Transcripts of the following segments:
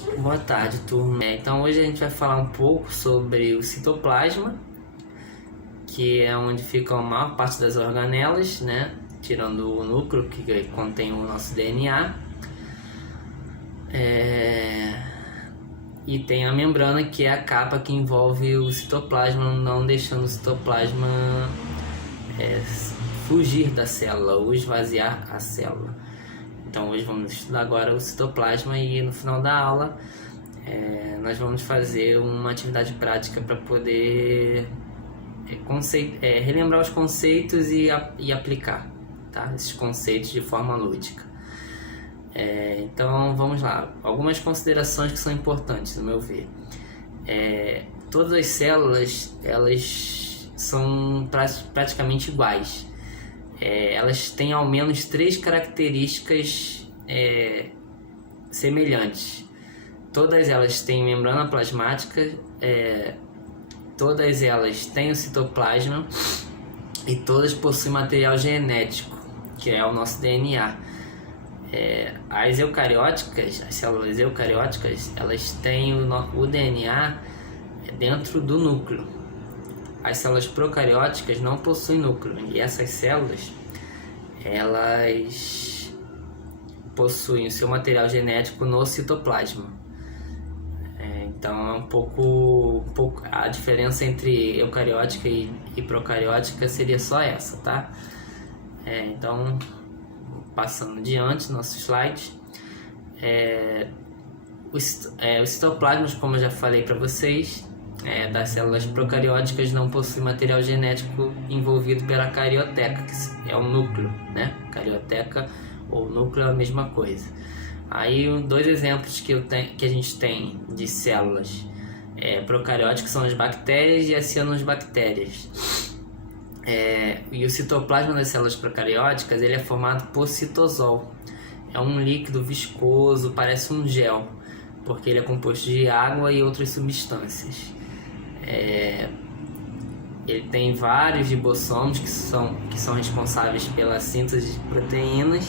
Boa tarde, turma. Então hoje a gente vai falar um pouco sobre o citoplasma, que é onde fica a maior parte das organelas, né? Tirando o núcleo que contém o nosso DNA. E tem a membrana, que é a capa que envolve o citoplasma, não deixando o citoplasma fugir da célula ou esvaziar a célula. Então hoje vamos estudar agora o citoplasma e no final da aula nós vamos fazer uma atividade prática para poder relembrar os conceitos e aplicar, tá? Esses conceitos de forma lúdica. Então vamos lá, algumas considerações que são importantes no meu ver. Todas as células elas são praticamente iguais. Elas têm ao menos 3 características semelhantes. Todas elas têm membrana plasmática, todas elas têm o citoplasma e todas possuem material genético, que é o nosso DNA. As eucarióticas, as células eucarióticas, elas têm o DNA dentro do núcleo. As células procarióticas não possuem núcleo, e essas células elas possuem o seu material genético no citoplasma. Então é um pouco a diferença entre eucariótica e procariótica seria só essa, tá? Então, passando adiante, nosso slide. Os citoplasmas, como eu já falei para vocês, das células procarióticas não possui material genético envolvido pela carioteca, que é o núcleo, né? Carioteca ou núcleo é a mesma coisa. Aí 2 exemplos que a gente tem de células procarióticas são as bactérias e as cianobactérias. E o citoplasma das células procarióticas ele é formado por citosol. É um líquido viscoso, parece um gel, porque ele é composto de água e outras substâncias. Ele tem vários ribossomos que são responsáveis pela síntese de proteínas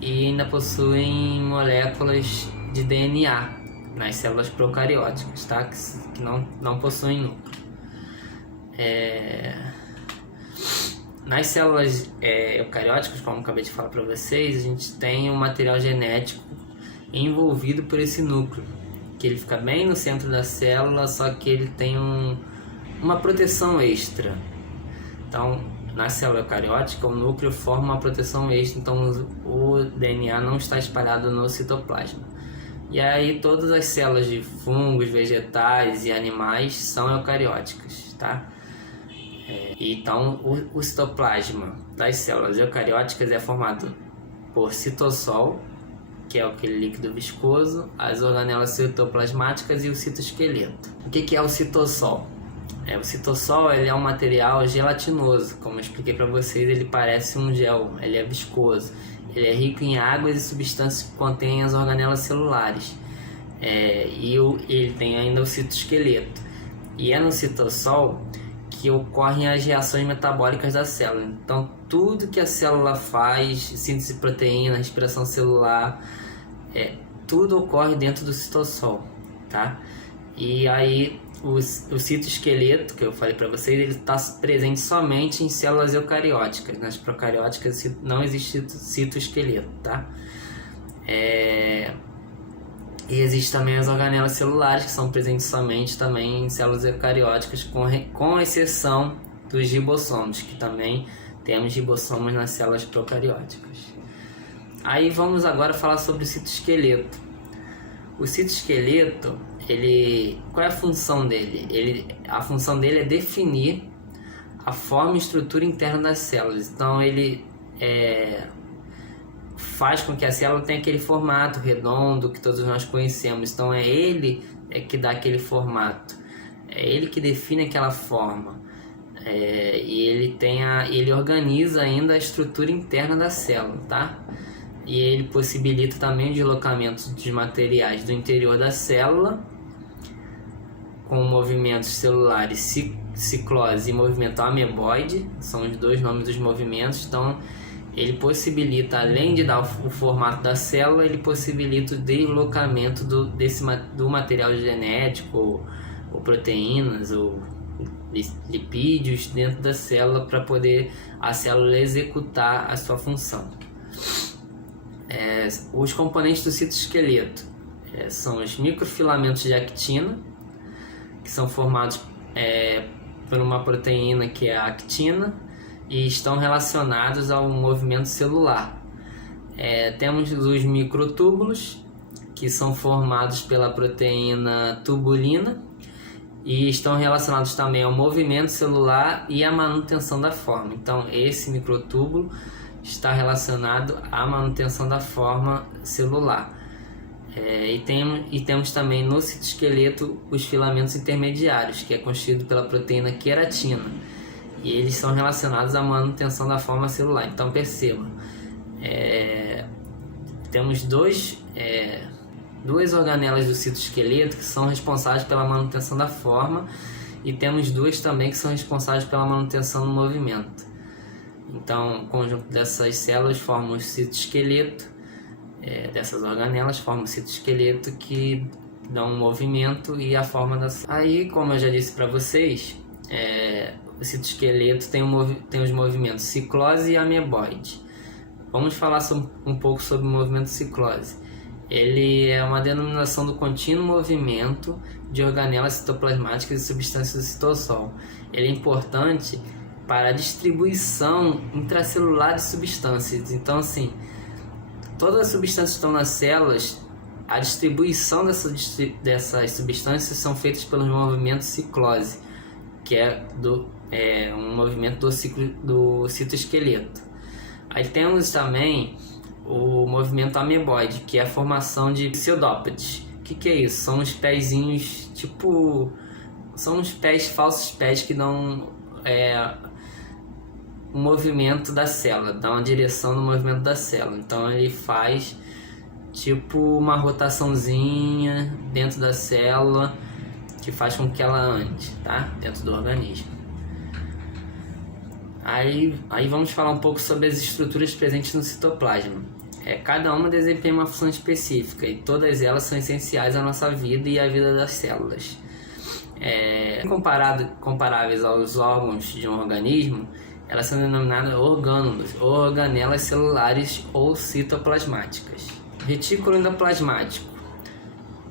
e ainda possuem moléculas de DNA nas células procarióticas, tá? Que não possuem núcleo. Nas células eucarióticas, como eu acabei de falar para vocês, a gente tem um material genético envolvido por esse núcleo, que ele fica bem no centro da célula, só que ele tem uma proteção extra. Então, na célula eucariótica, o núcleo forma uma proteção extra, então o DNA não está espalhado no citoplasma. E aí todas as células de fungos, vegetais e animais são eucarióticas, tá? Então o citoplasma das células eucarióticas é formado por citossol, que é aquele líquido viscoso, as organelas citoplasmáticas e o citoesqueleto. O que é o citossol? O citossol ele é um material gelatinoso, como eu expliquei para vocês, ele parece um gel, ele é viscoso, ele é rico em águas e substâncias que contêm as organelas celulares, e ele tem ainda o citoesqueleto. E é no citossol que ocorrem as reações metabólicas da célula. Então tudo que a célula faz, síntese de proteína, respiração celular, tudo ocorre dentro do citossol, tá? E aí o citoesqueleto, que eu falei para vocês, ele está presente somente em células eucarióticas. Nas procarióticas não existe citoesqueleto, tá? E existe também as organelas celulares, que são presentes somente também em células eucarióticas, com exceção dos ribossomos, que também temos ribossomos nas células procarióticas. Aí vamos agora falar sobre o citoesqueleto. O citoesqueleto, qual é a função dele? A função dele é definir a forma e estrutura interna das células. Então ele faz com que a célula tenha aquele formato redondo que todos nós conhecemos. Então ele que dá aquele formato, é ele que define aquela forma, e ele organiza ainda a estrutura interna da célula, tá? E ele possibilita também o deslocamento dos materiais do interior da célula com movimentos celulares ciclose e movimento ameboide, são os 2 nomes dos movimentos. Então ele possibilita, além de dar o formato da célula, ele possibilita o deslocamento do material genético, ou proteínas, ou lipídios dentro da célula para poder a célula executar a sua função. Os componentes do citoesqueleto são os microfilamentos de actina, que são formados por uma proteína que é a actina e estão relacionados ao movimento celular. Temos os microtúbulos, que são formados pela proteína tubulina e estão relacionados também ao movimento celular e à manutenção da forma. Então, esse microtúbulo está relacionado à manutenção da forma celular. E temos também no citoesqueleto os filamentos intermediários, que é constituído pela proteína queratina, e eles são relacionados à manutenção da forma celular. Então, perceba, temos duas organelas do citoesqueleto que são responsáveis pela manutenção da forma, e temos duas também que são responsáveis pela manutenção do movimento. Então, o conjunto dessas células forma o citoesqueleto, dessas organelas formam o citoesqueleto, que dão um movimento e a forma da... Aí, como eu já disse para vocês, o citoesqueleto tem os movimentos ciclose e ameboide. Vamos falar um pouco sobre o movimento ciclose. Ele é uma denominação do contínuo movimento de organelas citoplasmáticas e substâncias do citosol. Ele é importante para a distribuição intracelular de substâncias. Então, assim, todas as substâncias que estão nas células, a distribuição dessas substâncias são feitas pelo movimento ciclose, que é um movimento do ciclo do citoesqueleto. Aí temos também o movimento ameboide, que é a formação de pseudópodes. O que é isso? São uns pezinhos, são uns falsos pés que dão o movimento da célula, dá uma direção no movimento da célula. Então ele faz uma rotaçãozinha dentro da célula que faz com que ela ande, tá? Dentro do organismo. Aí vamos falar um pouco sobre as estruturas presentes no citoplasma. Cada uma desempenha uma função específica e todas elas são essenciais à nossa vida e à vida das células. Comparáveis aos órgãos de um organismo, elas são denominadas orgânulos, ou organelas celulares ou citoplasmáticas. Retículo endoplasmático.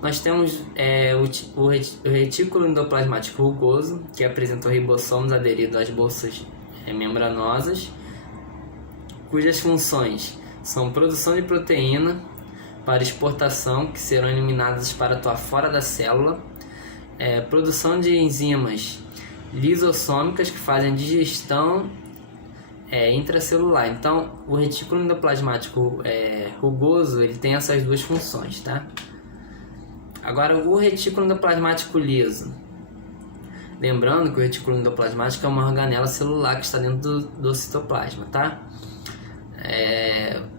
Nós temos o retículo endoplasmático rugoso, que apresenta ribossomos aderidos às bolsas membranosas, cujas funções são produção de proteína para exportação, que serão eliminadas para atuar fora da célula, produção de enzimas lisossômicas que fazem digestão intracelular. Então, o retículo endoplasmático rugoso, ele tem essas duas funções, tá? Agora, o retículo endoplasmático liso. Lembrando que o retículo endoplasmático é uma organela celular que está dentro do citoplasma, tá?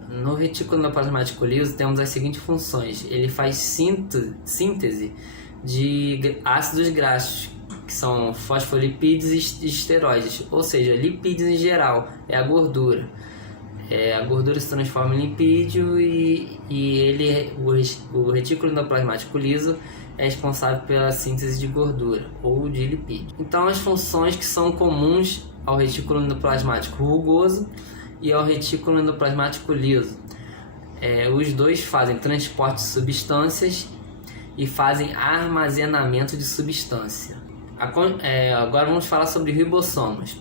No retículo endoplasmático liso temos as seguintes funções. Ele faz síntese de ácidos graxos, que são fosfolipídios e esteroides, ou seja, lipídios em geral, é a gordura. A gordura se transforma em lipídio o retículo endoplasmático liso é responsável pela síntese de gordura ou de lipídio. Então, as funções que são comuns ao retículo endoplasmático rugoso e ao retículo endoplasmático liso. Os dois fazem transporte de substâncias e fazem armazenamento de substância. Agora vamos falar sobre ribossomos.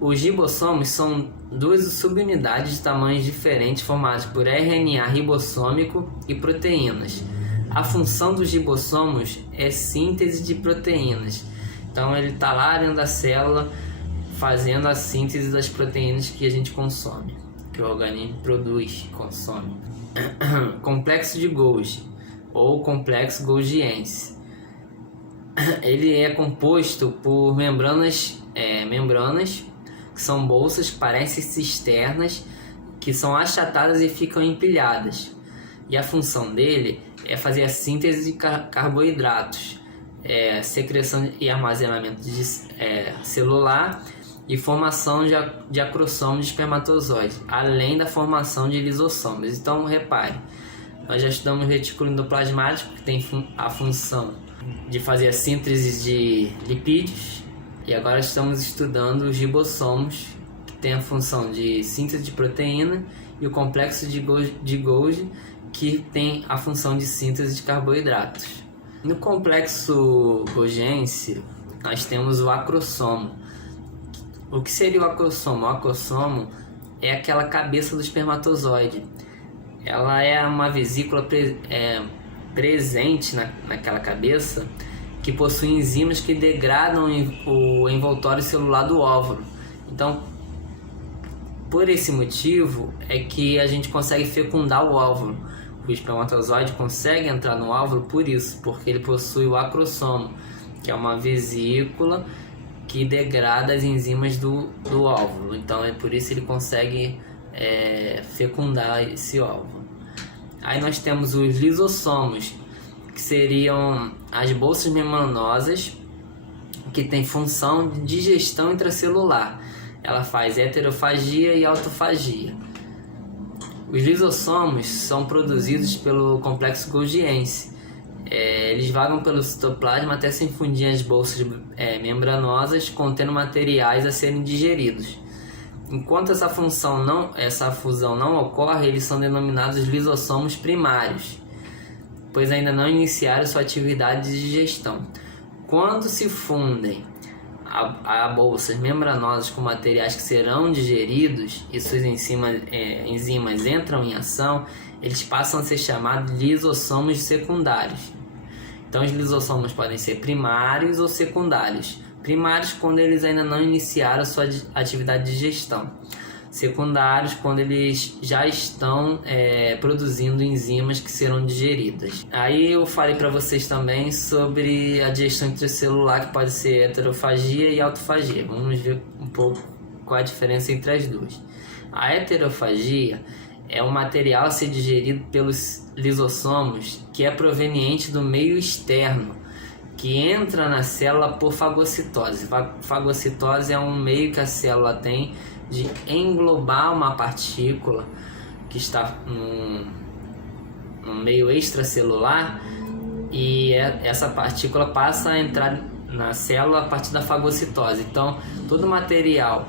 Os ribossomos são duas subunidades de tamanhos diferentes formadas por RNA ribossômico e proteínas. A função dos ribossomos é síntese de proteínas. Então ele está lá dentro da célula fazendo a síntese das proteínas que a gente consome, que o organismo produz, consome. Complexo de Golgi ou complexo golgiense. Ele é composto por membranas que são bolsas que parecem cisternas, que são achatadas e ficam empilhadas. E a função dele é fazer a síntese de carboidratos, secreção e armazenamento celular e formação de acrossomo de espermatozoide, além da formação de lisossomos. Então, repare, nós já estudamos o retículo endoplasmático, que tem a função de fazer a síntese de lipídios, e agora estamos estudando os ribossomos, que tem a função de síntese de proteína, e o complexo de Golgi, que tem a função de síntese de carboidratos. No complexo golgiense, nós temos o acrossomo. O que seria o acrossomo? O acrossomo é aquela cabeça do espermatozoide. Ela é uma vesícula presente naquela cabeça, que possui enzimas que degradam o envoltório celular do óvulo. Então, por esse motivo é que a gente consegue fecundar o óvulo. O espermatozoide consegue entrar no óvulo por isso, porque ele possui o acrossomo, que é uma vesícula que degrada as enzimas do óvulo. Então é por isso que ele consegue fecundar esse óvulo. Aí nós temos os lisossomos, que seriam as bolsas membranosas, que tem função de digestão intracelular. Ela faz heterofagia e autofagia. Os lisossomos são produzidos pelo complexo golgiense. Eles vagam pelo citoplasma até se infundir as bolsas membranosas, contendo materiais a serem digeridos. Enquanto essa fusão não ocorre, eles são denominados lisossomos primários, pois ainda não iniciaram sua atividade de digestão. Quando se fundem a bolsas membranosas com materiais que serão digeridos e suas enzimas entram em ação, eles passam a ser chamados de lisossomos secundários. Então os lisossomos podem ser primários ou secundários. Primários quando eles ainda não iniciaram sua atividade de digestão. Secundários quando eles já estão produzindo enzimas que serão digeridas. Aí eu falei para vocês também sobre a digestão intracelular, que pode ser heterofagia e autofagia. Vamos ver um pouco qual a diferença entre as duas. A heterofagia é um material a ser digerido pelos lisossomos que é proveniente do meio externo, que entra na célula por fagocitose. Fagocitose é um meio que a célula tem de englobar uma partícula que está no meio extracelular, e essa partícula passa a entrar na célula a partir da fagocitose. Então, todo material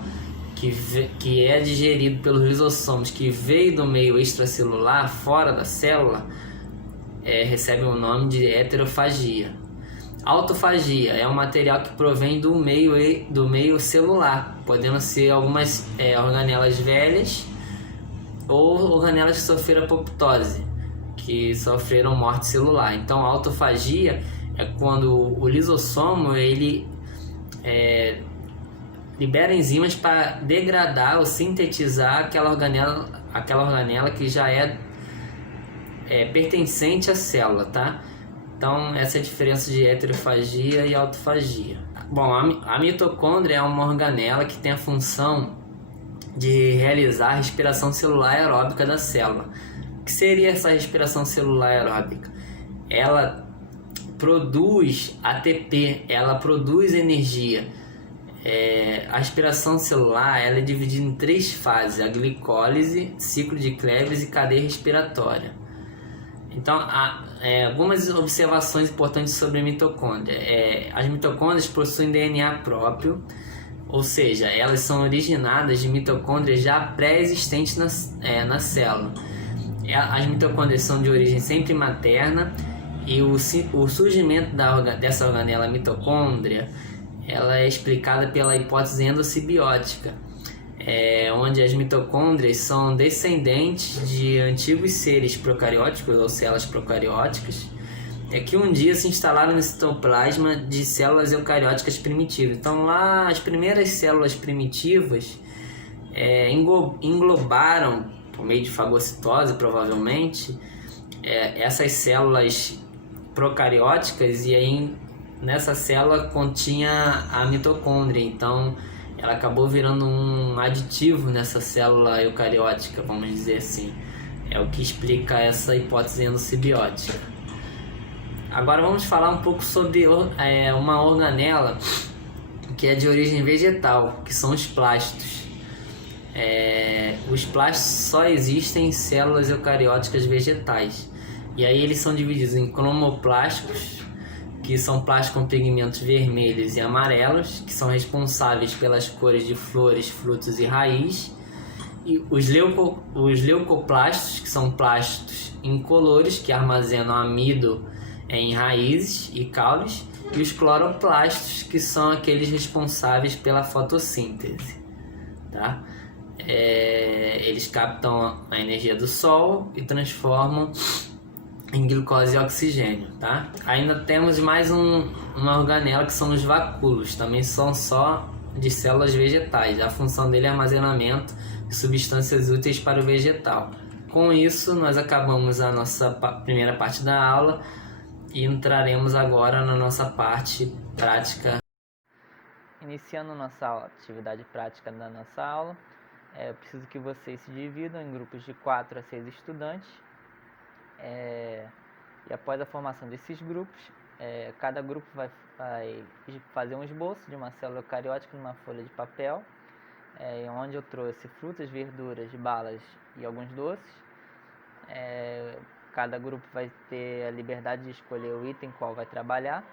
que é digerido pelos lisossomos, que veio do meio extracelular, fora da célula, recebe o nome de heterofagia. Autofagia é um material que provém do meio celular, podendo ser algumas organelas velhas ou organelas que sofreram apoptose, que sofreram morte celular. Então, a autofagia é quando o lisossomo ele libera enzimas para degradar ou sintetizar aquela organela que já é pertencente à célula, tá? Então, essa é a diferença de heterofagia e autofagia. Bom, a mitocôndria é uma organela que tem a função de realizar a respiração celular aeróbica da célula. O que seria essa respiração celular aeróbica? Ela produz ATP, ela produz energia. A respiração celular ela é dividida em 3 fases: a glicólise, ciclo de Krebs e cadeia respiratória. Então, algumas observações importantes sobre a mitocôndria. As mitocôndrias possuem DNA próprio, ou seja, elas são originadas de mitocôndrias já pré-existentes na célula. As mitocôndrias são de origem sempre materna, e o surgimento dessa organela mitocôndria ela é explicada pela hipótese endossimbiótica, onde as mitocôndrias são descendentes de antigos seres procarióticos ou células procarióticas, que um dia se instalaram no citoplasma de células eucarióticas primitivas. Então, lá as primeiras células primitivas englobaram, por meio de fagocitose provavelmente, essas células procarióticas, e aí nessa célula continha a mitocôndria. Então ela acabou virando um aditivo nessa célula eucariótica, vamos dizer assim. É o que explica essa hipótese endossimbiótica. Agora vamos falar um pouco sobre uma organela que é de origem vegetal, que são os plastos. Os plastos só existem em células eucarióticas vegetais. E aí eles são divididos em cromoplásticos, que são plásticos com pigmentos vermelhos e amarelos, que são responsáveis pelas cores de flores, frutos e raiz. E os leucoplastos, que são plastos incolores, que armazenam amido em raízes e caules. E os cloroplastos, que são aqueles responsáveis pela fotossíntese. Tá? Eles captam a energia do sol e transformam em glicose e oxigênio, tá? Ainda temos mais uma organela, que são os vacúolos, também são só de células vegetais. A função dele é armazenamento de substâncias úteis para o vegetal. Com isso, nós acabamos a nossa primeira parte da aula e entraremos agora na nossa parte prática. Iniciando nossa atividade prática da nossa aula, eu preciso que vocês se dividam em grupos de 4 a 6 estudantes. E após a formação desses grupos, cada grupo vai fazer um esboço de uma célula eucariótica numa folha de papel, onde eu trouxe frutas, verduras, balas e alguns doces. Cada grupo vai ter a liberdade de escolher o item qual vai trabalhar.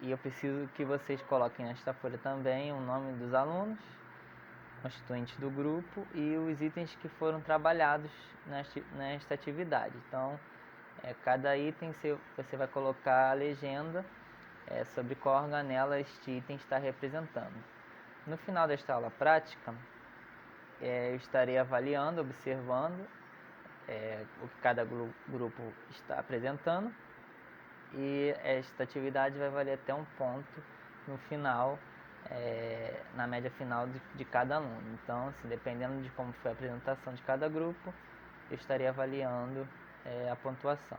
E eu preciso que vocês coloquem nesta folha também o nome dos alunos, constituintes do grupo e os itens que foram trabalhados nesta atividade. Então, cada item você vai colocar a legenda sobre qual organela este item está representando. No final desta aula prática, eu estarei avaliando, observando o que cada grupo está apresentando, e esta atividade vai valer até um ponto no final, na média final de cada aluno. Então, assim, dependendo de como foi a apresentação de cada grupo, eu estarei avaliando a pontuação.